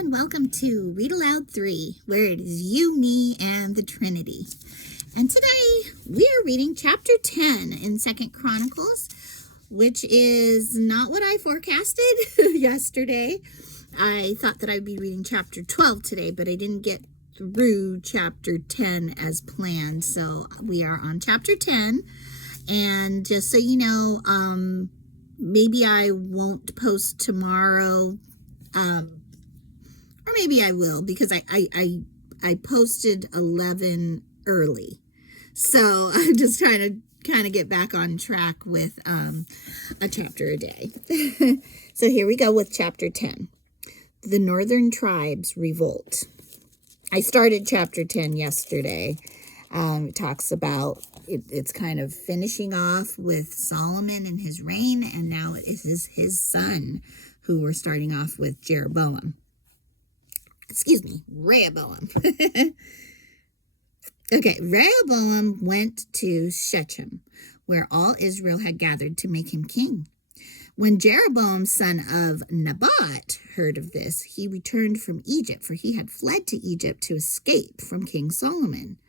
and welcome to Read Aloud 3, where it is you, me, and the Trinity. And today we are reading chapter 10 in 2nd Chronicles, which is not what I forecasted yesterday. I thought that I'd be reading chapter 12 today, but I didn't get through chapter 10 as planned. So we are on chapter 10. And just so you know, maybe I won't post tomorrow, or maybe I will, because I posted 11 early. So I'm just trying to kind of get back on track with a chapter a day. So here we go with chapter 10. The Northern Tribes Revolt. I started chapter 10 yesterday. It talks about, it's kind of finishing off with Solomon and his reign, and now it is his son who we're starting off with, Rehoboam. Okay, Rehoboam went to Shechem, where all Israel had gathered to make him king. When Jeroboam, son of Nebat, heard of this, he returned from Egypt, for he had fled to Egypt to escape from King Solomon.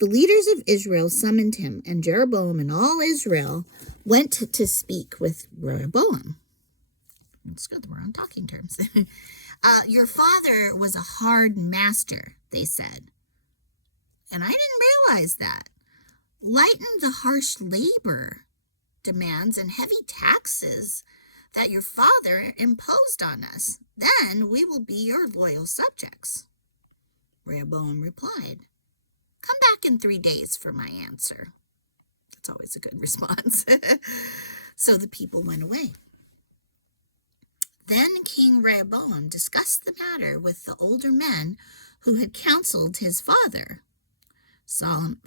The leaders of Israel summoned him, and Jeroboam and all Israel went to speak with Rehoboam. It's good that we're on talking terms. Your father was a hard master, they said. And I didn't realize that. Lighten the harsh labor demands and heavy taxes that your father imposed on us. Then we will be your loyal subjects. Rehoboam replied, "Come back in 3 days for my answer." That's always a good response. So the people went away. Then King Rehoboam discussed the matter with the older men who had counseled his father Solomon.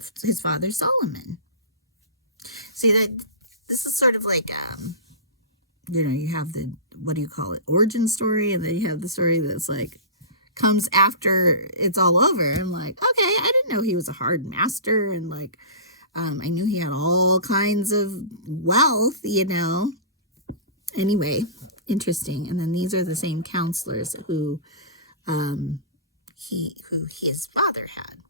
See, that this is sort of like, you have the, origin story, and then you have the story that's like, comes after it's all over. I'm like, okay, I didn't know he was a hard master, and I knew he had all kinds of wealth, Anyway, interesting. And then these are the same counselors who his father had.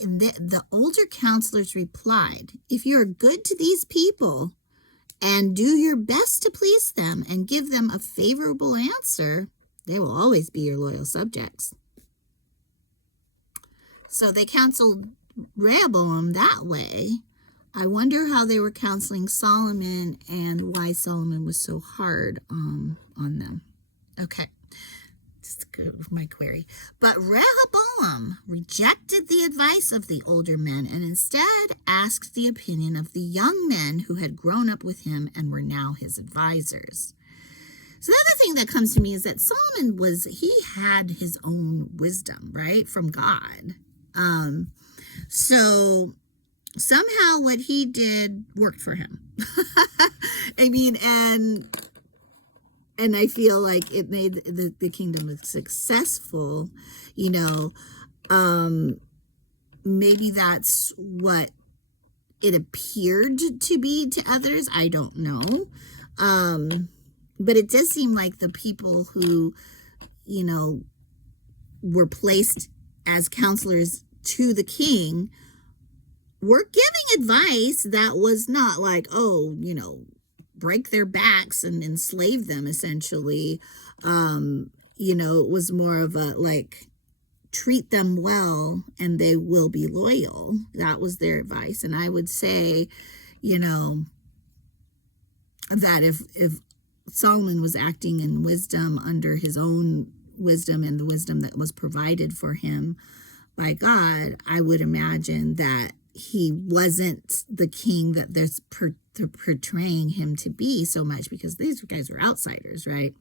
And the older counselors replied, "If you are good to these people and do your best to please them and give them a favorable answer, they will always be your loyal subjects." So they counseled Rehoboam that way. I wonder how they were counseling Solomon and why Solomon was so hard on them. Okay, just go with my query. But Rehoboam rejected the advice of the older men and instead asked the opinion of the young men who had grown up with him and were now his advisors. So the other thing that comes to me is that Solomon he had his own wisdom, right, from God. So somehow what he did worked for him. And I feel like it made the kingdom successful, maybe that's what it appeared to be to others. I don't know. But it does seem like the people who, were placed as counselors to the king were giving advice that was not like, break their backs and enslave them, essentially. It was more of a, treat them well and they will be loyal. That was their advice. And I would say, that if Solomon was acting in wisdom under his own wisdom and the wisdom that was provided for him by God, I would imagine that he wasn't the king that they're portraying him to be so much, because these guys were outsiders, right?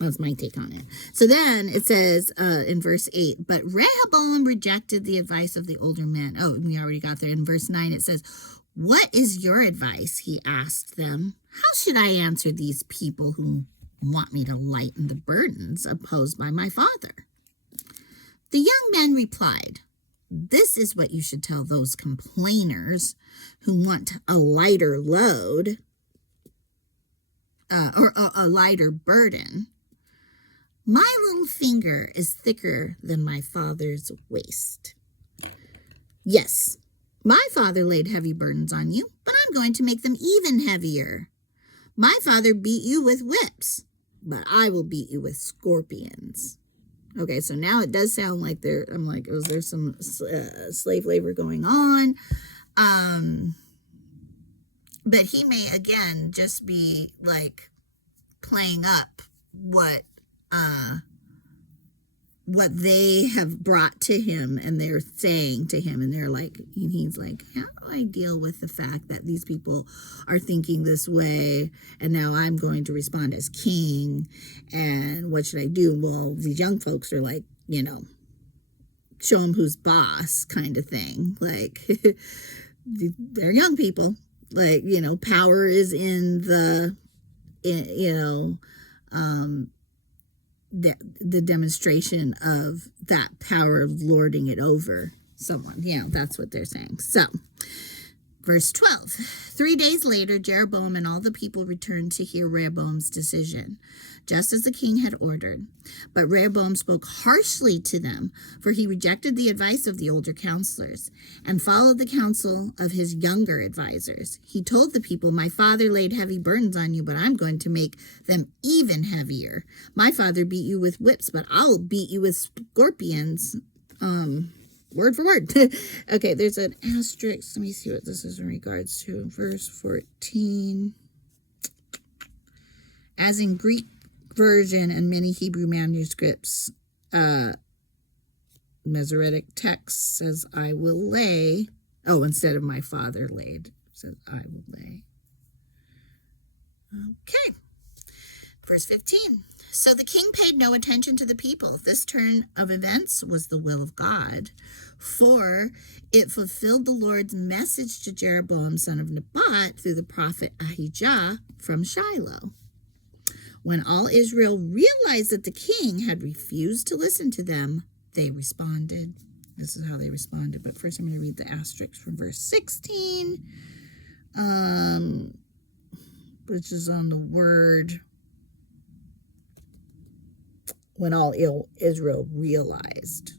That's my take on it. So then it says in verse 8, but Rehoboam rejected the advice of the older men. Oh, we already got there. In verse 9, it says, "What is your advice?" he asked them. "How should I answer these people who want me to lighten the burdens imposed by my father?" The young men replied, "This is what you should tell those complainers who want a lighter load, or a lighter burden. My little finger is thicker than my father's waist. Yes, my father laid heavy burdens on you, but I'm going to make them even heavier. My father beat you with whips, but I will beat you with scorpions. Okay, so now it does sound like I'm like, oh, there's some slave labor going on. But he may, again, just be like playing up what they have brought to him, and they're saying to him, and they're like, and he's like, how do I deal with the fact that these people are thinking this way, and now I'm going to respond as king, and what should I do? Well, these young folks are like, show them who's boss kind of thing. Like, they're young people. Like, power is in the demonstration of that power of lording it over someone. That's what they're saying. So, verse 12. 3 days later, Jeroboam and all the people returned to hear Rehoboam's decision, just as the king had ordered. But Rehoboam spoke harshly to them, for he rejected the advice of the older counselors and followed the counsel of his younger advisors. He told the people, my father laid heavy burdens on you, but I'm going to make them even heavier. My father beat you with whips, but I'll beat you with scorpions. Word for word. Okay, there's an asterisk. Let me see what this is in regards to. Verse 14. As in Greek version and many Hebrew manuscripts, Masoretic text says, I will lay. Oh, instead of my father laid, it says, I will lay. Okay. Verse 15. So the king paid no attention to the people. This turn of events was the will of God, for it fulfilled the Lord's message to Jeroboam, son of Nebat, through the prophet Ahijah from Shiloh. When all Israel realized that the king had refused to listen to them, they responded. This is how they responded. But first I'm going to read the asterisk from verse 16, which is on the word when all Israel realized.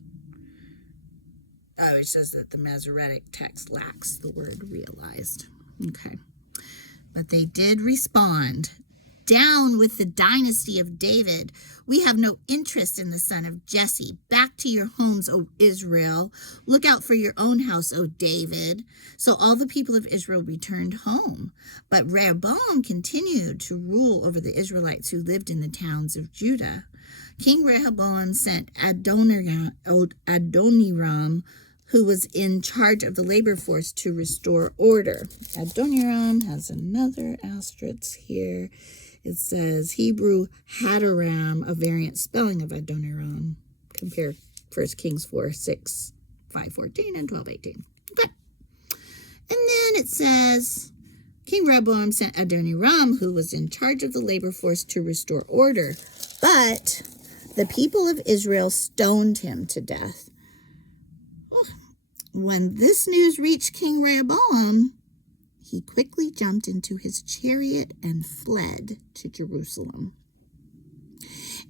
Oh, it says that the Masoretic text lacks the word realized. Okay. But they did respond. Down with the dynasty of David. We have no interest in the son of Jesse. Back to your homes, O Israel. Look out for your own house, O David. So all the people of Israel returned home. But Rehoboam continued to rule over the Israelites who lived in the towns of Judah. King Rehoboam sent Adoniram, who was in charge of the labor force, to restore order. Adoniram has another asterisk here. It says Hebrew Hadaram, a variant spelling of Adoniram. Compare 1 Kings 4:6, 5:14, and 12:18. Okay. And then it says King Rehoboam sent Adoniram, who was in charge of the labor force, to restore order. But the people of Israel stoned him to death. When this news reached King Rehoboam, he quickly jumped into his chariot and fled to Jerusalem.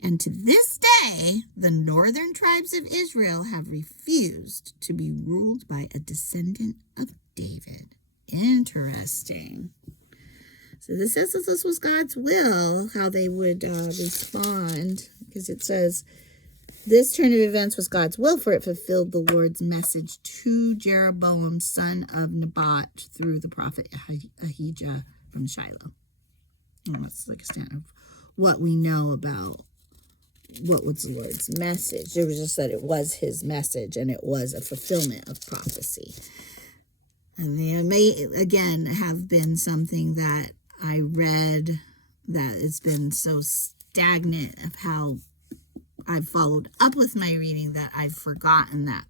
And to this day, the northern tribes of Israel have refused to be ruled by a descendant of David. Interesting. So this says that this was God's will, how they would respond, because it says, this turn of events was God's will, for it fulfilled the Lord's message to Jeroboam, son of Nebat, through the prophet Ahijah from Shiloh. And that's like a stand of what we know about what was the Lord's message. It was just that it was his message, and it was a fulfillment of prophecy. And there may, again, have been something that I read that it's been so stagnant of how I've followed up with my reading that I've forgotten that